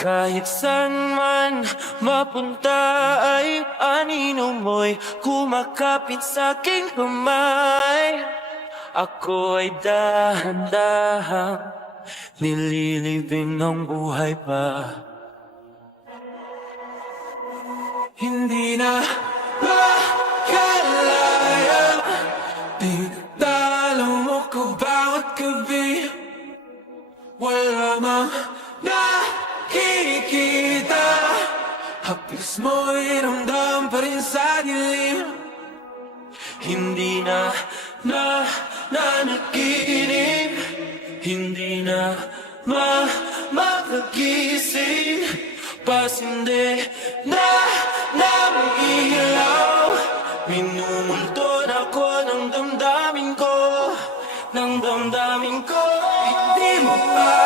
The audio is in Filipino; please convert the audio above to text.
Kahit saan man mapunta ay anino mo'y kumakapit sa aking kamay Ako ay dahan-dahan nililibing ng buhay pa. Hindi na makalaya Tinatalo mo ko bawat gabi. Wala mang nakikita Hapis mo iramdam pa rin sa Hindi na, na, na nakikinig. Hindi na, ma, makagising. Pasindi na, na may ilaw Minumulto na ko ng damdamin ko. Ng damdamin ko. Hindi mo pa